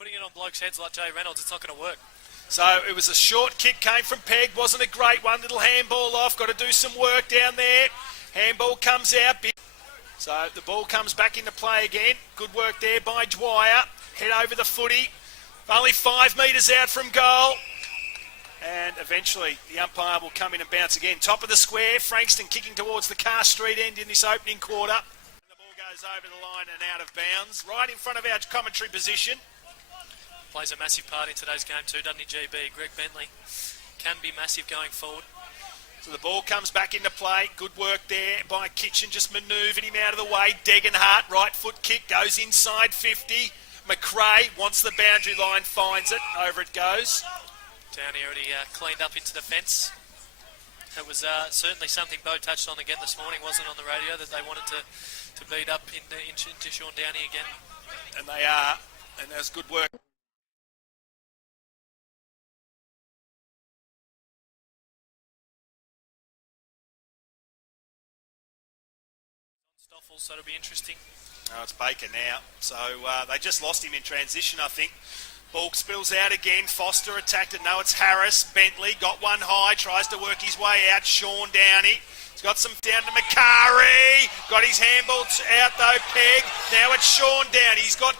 putting it on blokes' heads like Jay Reynolds, it's not going to work. So it was a short kick, came from Peg, wasn't a great one. Little handball off, got to do some work down there. Handball comes out. So the ball comes back into play again. Good work there by Dwyer. Head over the footy. Only 5 metres out from goal. And eventually the umpire will come in and bounce again. Top of the square, Frankston kicking towards the Car Street end in this opening quarter. And the ball goes over the line and out of bounds, right in front of our commentary position. Plays a massive part in today's game too, doesn't he, GB? Greg Bentley can be massive going forward. So the ball comes back into play. Good work there by Kitchen, just manoeuvred him out of the way. Degenhart, right foot kick, goes inside 50. McRae wants the boundary line, finds it. Over it goes. Downey already cleaned up into the fence. It was certainly something Bo touched on again this morning, wasn't on the radio, that they wanted to beat up into Sean Downey again. And they are, and that was good work. So it'll be interesting. Oh, it's Baker now. So they just lost him in transition, I think. Ball spills out again. Foster attacked it. No, it's Harris. Bentley got one high. Tries to work his way out. Sean Downey. He's got some down to Macari. Got his handball out though, Peg. Now it's Sean Downey. He's got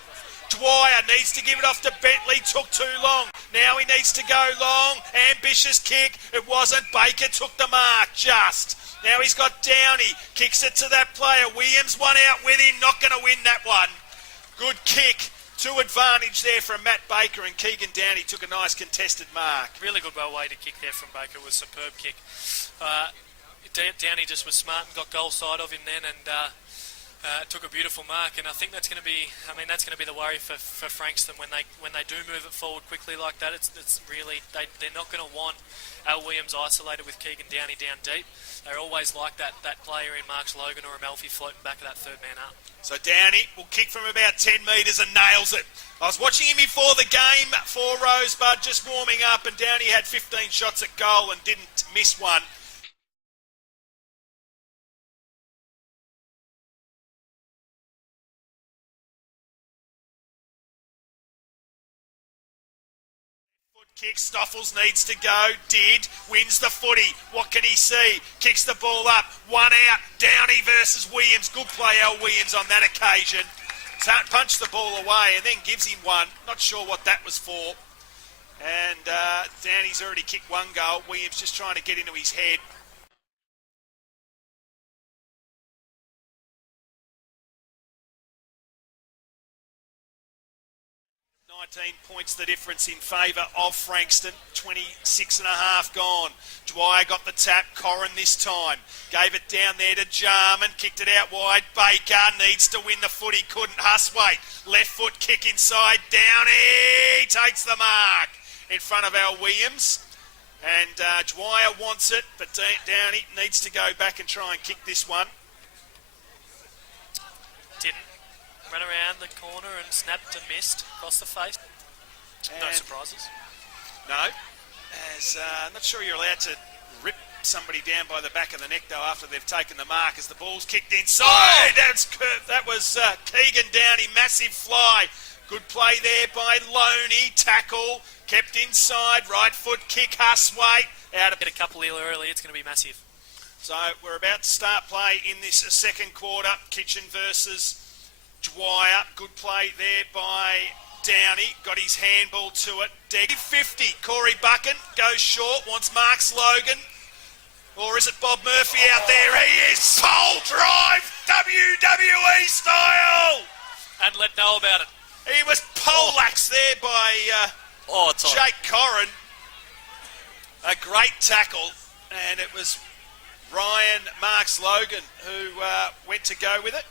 Dwyer. Needs to give it off to Bentley. Took too long. Now he needs to go long. Ambitious kick. It wasn't. Baker took the mark. Just. Now he's got Downey. Kicks it to that player. Williams one out with him. Not going to win that one. Good kick. 2 advantage there from Matt Baker, and Keegan Downey took a nice contested mark. Really good way to kick there from Baker. It was a superb kick. Downey just was smart and got goal side of him then, and took a beautiful mark. And I think that's going to be the worry for Frankston when they do move it forward quickly like that. It's really they're not going to want Al Williams isolated with Keegan Downey down deep. They're always like that player in Marks Logan or Amalfi floating back of that third man up. So Downey will kick from about 10 metres and nails it. I was watching him before the game for Rosebud, just warming up, and Downey had 15 shots at goal and didn't miss one. Kick, Stoffels needs to go, did, wins the footy, what can he see, kicks the ball up, one out, Downey versus Williams, good play Al Williams on that occasion, punched the ball away and then gives him one, not sure what that was for, and Downey's already kicked 1 goal, Williams just trying to get into his head. 19 points the difference in favour of Frankston. 26.5 gone. Dwyer got the tap. Corrin this time. Gave it down there to Jarman. Kicked it out wide. Baker needs to win the footy. Couldn't. Huswaite. Left foot kick inside. Downey takes the mark in front of Al Williams. And Dwyer wants it, but Downey needs to go back and try and kick this one. Didn't. Ran around the corner and snapped and missed across the face. And no surprises. No. I'm not sure you're allowed to rip somebody down by the back of the neck, though, after they've taken the mark, as the ball's kicked inside. That was Keegan Downey, massive fly. Good play there by Loney. Tackle, kept inside. Right foot kick, Huswaite. Get a couple early, it's going to be massive. So we're about to start play in this second quarter. Kitchen versus Dwyer. Good play there by Downey. Got his handball to it. 50. Corey Buchan goes short. Wants Marks Logan. Or is it Bob Murphy out there? He is. Pole drive. WWE style. And let know about it. He was poleaxed there by Jake Corrin. A great tackle. And it was Ryan Marks Logan who went to go with it.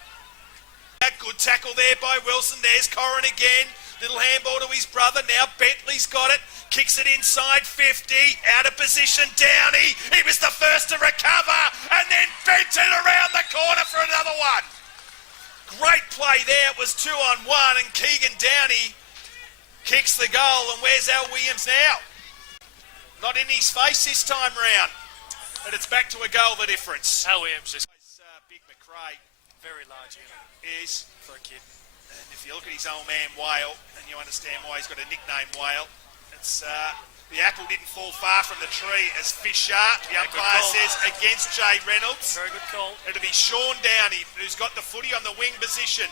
A good tackle there by Wilson. There's Corrin again. Little handball to his brother. Now Bentley's got it. Kicks it inside 50. Out of position. Downey. He was the first to recover. And then bent it around the corner for another one. Great play there. It was 2-on-1. And Keegan Downey kicks the goal. And where's Al Williams now? Not in his face this time round. And it's back to a goal, the difference. Al Williams is Big McRae. Very large unit. Is for a kid. And if if you look at his old man Whale, and you understand why he's got a nickname Whale, it's the apple didn't fall far from the tree, as Fisher, the umpire, says against Jay Reynolds. Very good call. It'll be Sean Downey, who's got the footy on the wing position.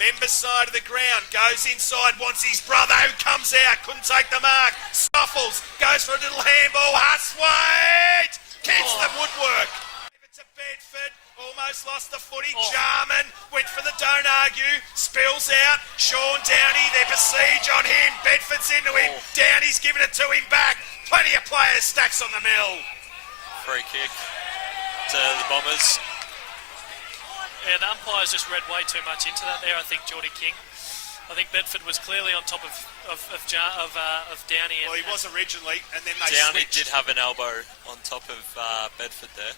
Member side of the ground, goes inside, wants his brother, who comes out, couldn't take the mark. Scuffles, goes for a little handball. Huswaite gets the woodwork. It's a Bedford, almost lost the footy. Jarman went for the don't argue, spills out. Sean Downey, they besiege on him. Bedford's into him. Downey's giving it to him back. Plenty of players, stacks on the mill. Free kick to the Bombers. Yeah, the umpires just read way too much into that there, I think, Geordie King. I think Bedford was clearly on top of Downey. Well, he was originally, and then they Downey switched. did have an elbow on top of Bedford there.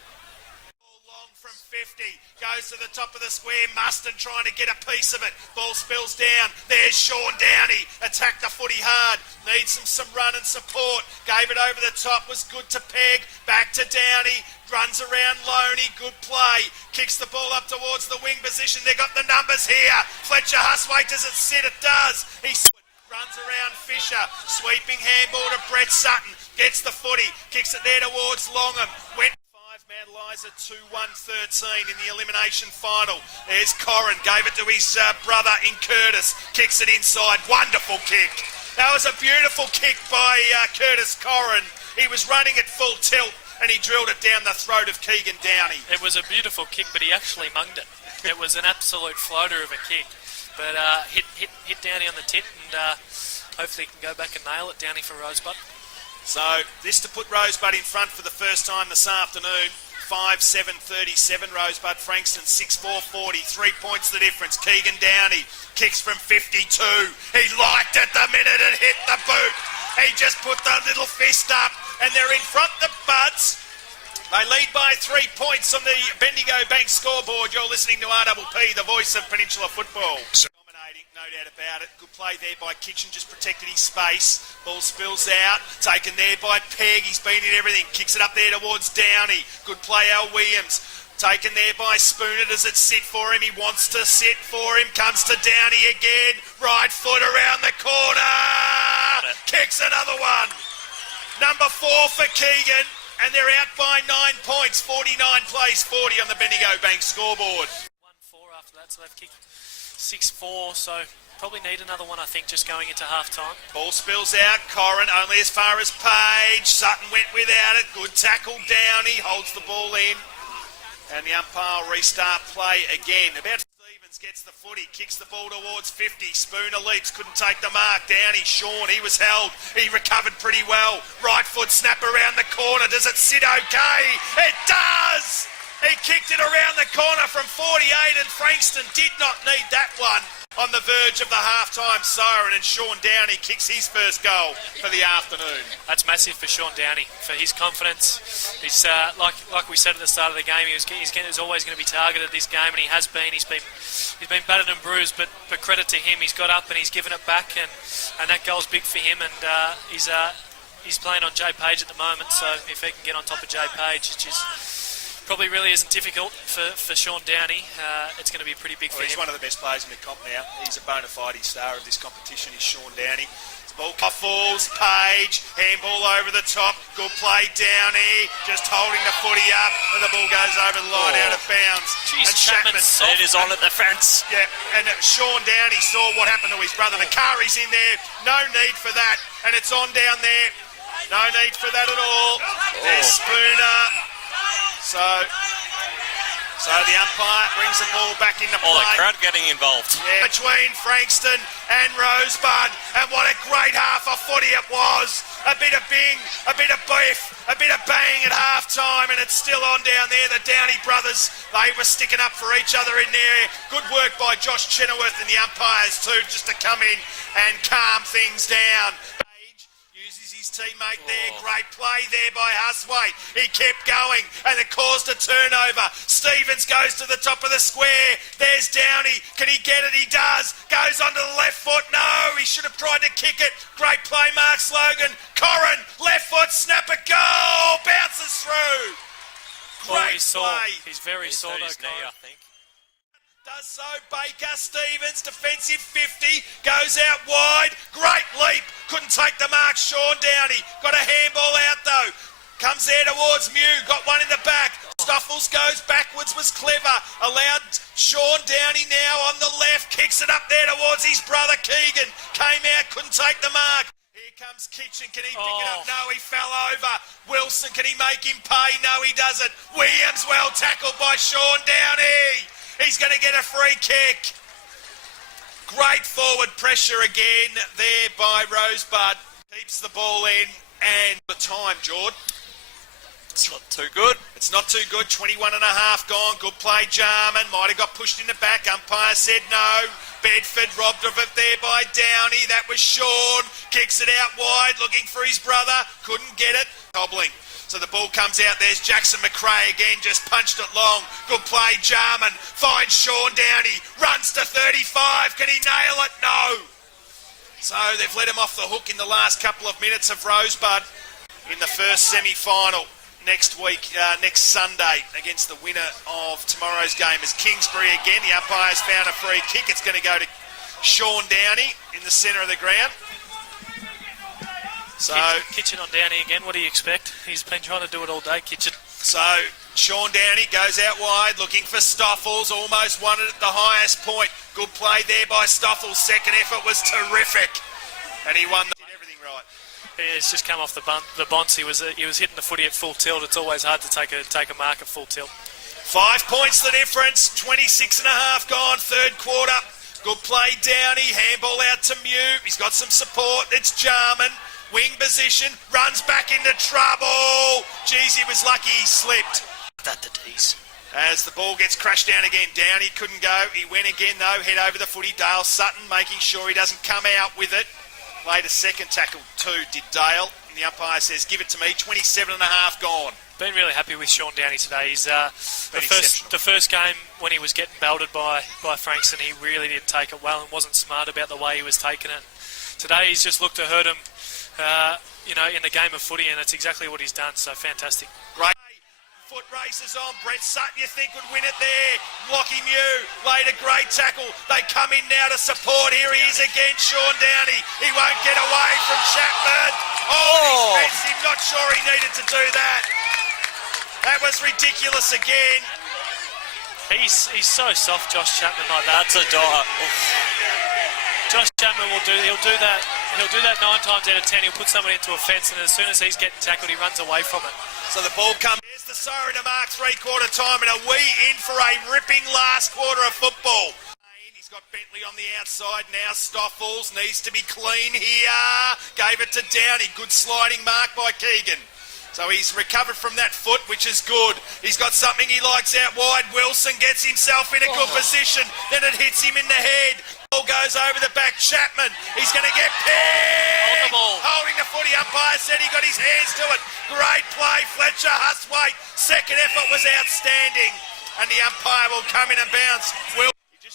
Long from 50, goes to the top of the square. Muston trying to get a piece of it. Ball spills down. There's Sean Downey. Attacked the footy hard. Needs some run and support. Gave it over the top. Was good to Peg. Back to Downey. Runs around Loney. Good play. Kicks the ball up towards the wing position. They got the numbers here. Fletcher Huswaite, does it sit? It does. He runs around Fisher. Sweeping handball to Brett Sutton. Gets the footy. Kicks it there towards Longham. Went Man lies at 2-1-13 in the elimination final. There's Corrin, gave it to his brother in Curtis. Kicks it inside. Wonderful kick. That was a beautiful kick by Curtis Corrin. He was running at full tilt and he drilled it down the throat of Keegan Downey. It was a beautiful kick, but he actually munged it. It was an absolute floater of a kick. But hit Downey on the tit, and hopefully he can go back and nail it, Downey, for Rosebud. So this to put Rosebud in front for the first time this afternoon. 5-7-37 Rosebud. Frankston 6-4-40. 3 points the difference. Keegan Downey kicks from 52. He liked it the minute it hit the boot. He just put the little fist up, and they're in front the Buds. They lead by 3 points on the Bendigo Bank scoreboard. You're listening to RPP, the voice of Peninsula football. No doubt about it. Good play there by Kitchen, just protected his space. Ball spills out, taken there by Peg. He's been in everything. Kicks it up there towards Downey. Good play, Al Williams. Taken there by Spooner. Does it sit for him? He wants to sit for him. Comes to Downey again. Right foot around the corner. Kicks another one. Number 4 for Keegan. And they're out by 9 points. 49 plays 40 on the Bendigo Bank scoreboard. 1-4 after that, so they've kicked 6-4, so probably need another one, I think, just going into half-time. Ball spills out. Corrin only as far as Page. Sutton went without it. Good tackle. Downey holds the ball in. And the umpire will restart play again. About Stevens gets the footy. Kicks the ball towards 50. Spooner leaps. Couldn't take the mark. Downey, Sean, he was held. He recovered pretty well. Right foot snap around the corner. Does it sit okay? It does! He kicked it around the corner from 48, and Frankston did not need that one on the verge of the half-time siren, and Sean Downey kicks his first goal for the afternoon. That's massive for Sean Downey, for his confidence. He's like we said at the start of the game, he's always going to be targeted this game, and he has been. He's been battered and bruised, but credit to him, he's got up and he's given it back, and that goal's big for him, and he's playing on Jay Page at the moment, so if he can get on top of Jay Page, which is probably really isn't difficult for Sean Downey. It's going to be pretty big for him. He's one of the best players in the comp now. He's a bona fide star of this competition, is Sean Downey. Ball falls, Page, handball over the top, good play, Downey, just holding the footy up, and the ball goes over the line out of bounds. Jeez, and Chapman, it is on at the fence. Yeah, and Sean Downey saw what happened to his brother. The car is in there, no need for that, and it's on down there. No need for that at all. There's Spooner. So the umpire brings the ball back into play. The crowd getting involved. Yeah, between Frankston and Rosebud, and what a great half of footy it was. A bit of bing, a bit of beef, a bit of bang at half-time, and it's still on down there. The Downey brothers, they were sticking up for each other in there. Good work by Josh Chenoweth and the umpires too, just to come in and calm things down. Teammate there, great play there by Huswaite. He kept going and it caused a turnover. Stevens goes to the top of the square. There's Downey. Can he get it? He does. Goes onto the left foot. No, he should have tried to kick it. Great play, Mark Slogan. Corrin, left foot, snap a goal. Bounces through. Great play. He's very sore though, knee, I think. Does so, Baker Stevens, defensive 50, goes out wide, great leap, couldn't take the mark, Sean Downey, got a handball out though, comes there towards Mew, got one in the back, Stoffels goes backwards, was clever, allowed Sean Downey now on the left, kicks it up there towards his brother Keegan, came out, couldn't take the mark. Here comes Kitchen, can he pick it up? No, he fell over. Wilson, can he make him pay? No, he doesn't. Williams well tackled by Sean Downey. He's going to get a free kick. Great forward pressure again there by Rosebud. Keeps the ball in and the time, Jord. It's not too good. It's not too good. 21 and a half gone. Good play, Jarman. Might have got pushed in the back. Umpire said no. Bedford robbed of it there by Downey. That was Sean. Kicks it out wide, looking for his brother. Couldn't get it. Hobbling. So the ball comes out. There's Jackson McRae again. Just punched it long. Good play, Jarman. Finds Sean Downey. Runs to 35. Can he nail it? No. So they've let him off the hook in the last couple of minutes of Rosebud in the first semi-final. Next week, next Sunday, against the winner of tomorrow's game is Kingsbury again. The umpire's found a free kick. It's going to go to Sean Downey in the centre of the ground. So Kitchen on Downey again. What do you expect? He's been trying to do it all day, Kitchen. So Sean Downey goes out wide, looking for Stoffels. Almost won it at the highest point. Good play there by Stoffels. Second effort was terrific, and he won. Did everything right. It's just come off the bonce. He was hitting the footy at full tilt. It's always hard to take a mark at full tilt. 5 points the difference. 26 and a half gone. Third quarter. Good play, Downey. Handball out to Mew. He's got some support. It's Jarman. Wing position. Runs back into trouble. Jeez, he was lucky he slipped. That the D's. As the ball gets crashed down again. Downey couldn't go. He went again though. Head over the footy. Dale Sutton making sure he doesn't come out with it. Laid a second tackle too, did Dale. And the umpire says, give it to me. 27 and a half gone. Been really happy with Sean Downey today. He's the first game when he was getting belted by Frankston, he really didn't take it well and wasn't smart about the way he was taking it. Today he's just looked to hurt him, in the game of footy, and it's exactly what he's done. So fantastic. Great. Foot races on. Brett Sutton, you think, would win it there. Lockie Mew laid a great tackle. They come in now to support. Here he is again, Sean Downey. He won't get away from Chapman. Oh, he spins him. Not sure he needed to do that. That was ridiculous again. He's so soft, Josh Chapman, like that. That's a dot. Josh Chapman he'll do that 9 times out of 10. He'll put someone into a fence, and as soon as he's getting tackled, he runs away from it. So the ball comes. There's the siren to mark 3/4 time, and are we in for a ripping last quarter of football? He's got Bentley on the outside now. Stoffels needs to be clean here. Gave it to Downey. Good sliding mark by Keegan. So he's recovered from that foot, which is good. He's got something he likes out wide. Wilson gets himself in a good position. Then it hits him in the head. Ball goes over the back. Chapman, he's going to get pinned. Holding the footy. Umpire said he got his hands to it. Great play, Fletcher. Hustwaite. Second effort was outstanding. And the umpire will come in and bounce.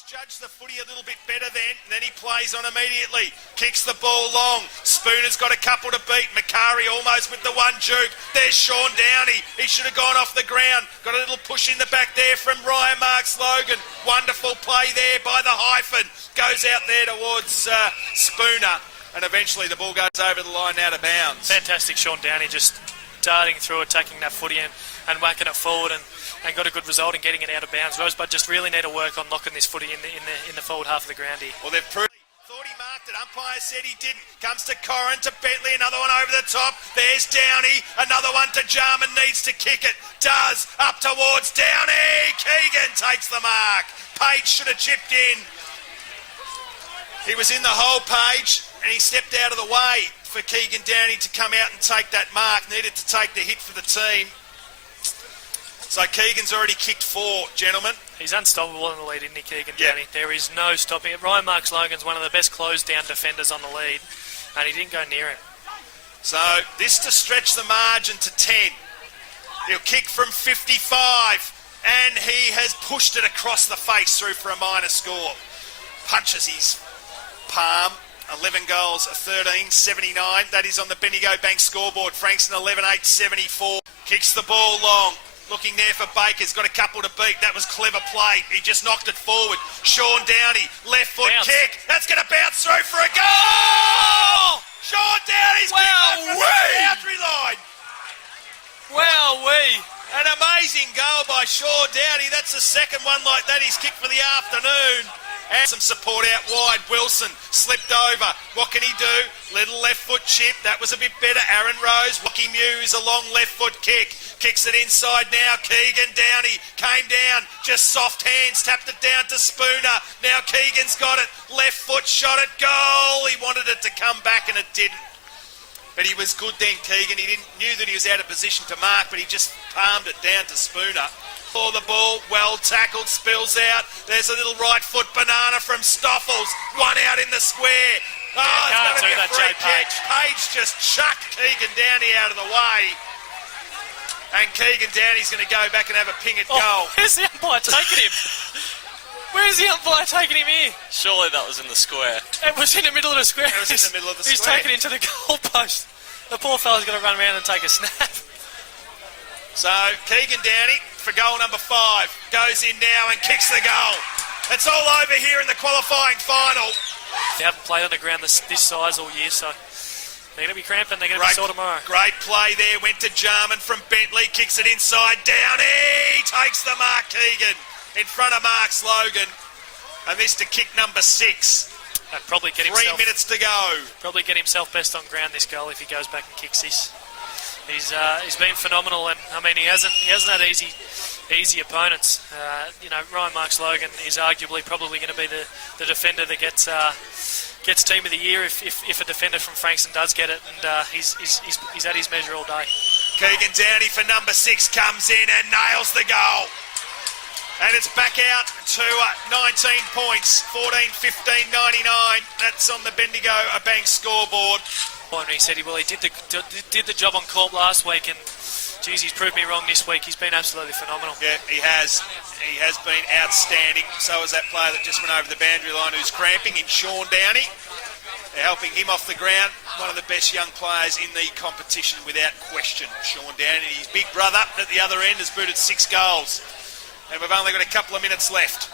Judge the footy a little bit better then, and then he plays on immediately. Kicks the ball long. Spooner's got a couple to beat. Macari almost with the one juke. There's Sean Downey. He should have gone off the ground. Got a little push in the back there from Ryan Marks Logan. Wonderful play there by the hyphen. Goes out there towards Spooner, and eventually the ball goes over the line out of bounds. Fantastic, Sean Downey just darting through it, taking that footy and whacking it forward, and got a good result in getting it out of bounds. Rosebud just really need to work on knocking this footy in the forward half of the ground here. Well, they've proved. Thought he marked it. Umpire said he didn't. Comes to Corrin, to Bentley, another one over the top. There's Downey, another one to Jarman. Needs to kick it. Does. Up towards Downey. Keegan takes the mark. Page should have chipped in. He was in the hole, Page, and he stepped out of the way for Keegan Downey to come out and take that mark. Needed to take the hit for the team. So Keegan's already kicked 4, gentlemen. He's unstoppable in the lead, isn't he, Keegan Downey? Yep. There is no stopping it. Ryan Marks Logan's one of the best closed-down defenders on the lead, and he didn't go near him. So this to stretch the margin to 10. He'll kick from 55, and he has pushed it across the face through for a minor score. Punches his palm. 11 goals, 13, 79. That is on the Bendigo Bank scoreboard. Frankston 11, 8, 74. Kicks the ball long. Looking there for Baker's got a couple to beat. That was clever play. He just knocked it forward. Sean Downey, left foot kick. That's going to bounce through for a goal! Sean Downey's kick off from the boundary line. Wow-wee. An amazing goal by Sean Downey. That's the second one like that he's kicked for the afternoon. And some support out wide. Wilson slipped over. What can he do? Little left foot chip. That was a bit better. Aaron Rose. Lockie Muse, a long left foot kick. Kicks it inside now. Keegan Downey came down. Just soft hands. Tapped it down to Spooner. Now Keegan's got it. Left foot shot at goal. He wanted it to come back and it didn't. But he was good then, Keegan. He knew that he was out of position to mark, but he just palmed it down to Spooner. For the ball, well tackled, spills out. There's a little right foot banana from Stoffels. One out in the square. Oh, it's going to be a free kick. Page just chucked Keegan Downey out of the way. And Keegan Downey's going to go back and have a ping at goal. Where's the umpire taking him? Where's the umpire taking him here? Surely that was in the square. It was in the middle of the square. It was in the middle of the He's square. taken it to the goalpost. The poor fella's going to run around and take a snap. So Keegan Downey for goal number 5 goes in now and kicks the goal. It's all over here in the qualifying final. They haven't played on the ground this size all year, so they're going to be cramping. They're going to be sore tomorrow. Great play there. Went to Jarman from Bentley. Kicks it inside. Downey takes the mark. Keegan in front of Mark's Logan. And this to kick number 6. Probably get 3 himself, minutes to go. Probably get himself best on ground this goal if he goes back and kicks this. He's been phenomenal, and I mean he hasn't had easy opponents. Ryan Marks Logan is arguably probably going to be the defender that gets team of the year if a defender from Frankston does get it, and he's at his measure all day. Keegan Downey for number 6 comes in and nails the goal. And it's back out to 19 points, 14-15-99. That's on the Bendigo Bank scoreboard. And he said he did the job on Corp last week, and geez, he's proved me wrong this week. He's been absolutely phenomenal. Yeah, he has. He has been outstanding. So is that player that just went over the boundary line who's cramping in Sean Downey. They're helping him off the ground. One of the best young players in the competition without question. Sean Downey, his big brother at the other end, has booted 6 goals. And we've only got a couple of minutes left.